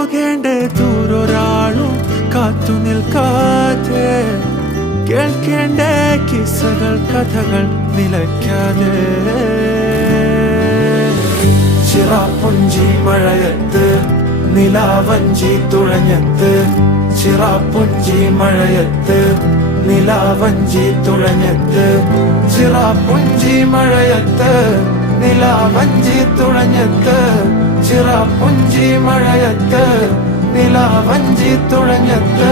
പോകേണ്ട ദൂരൊരാളും കാത്തു നിൽക്കാതെ കേൾക്കേണ്ട കിസ്സകൾ കഥകൾ നിലയ്ക്കാതെ ചിറാപ്പുഞ്ചി മഴയത്ത് നിലാവഞ്ചി തുഴഞ്ഞത്ത് ചിറാപ്പുഞ്ചി മഴയത്ത് നിലാവഞ്ചി തുഴഞ്ഞത്ത് ചിറാപ്പുഞ്ചി മഴയത്ത് നിലാവഞ്ചി തുഴഞ്ഞത്ത് ചിറാപ്പുഞ്ചി മഴയത്ത് നിലാവഞ്ചി തുഴഞ്ഞത്ത്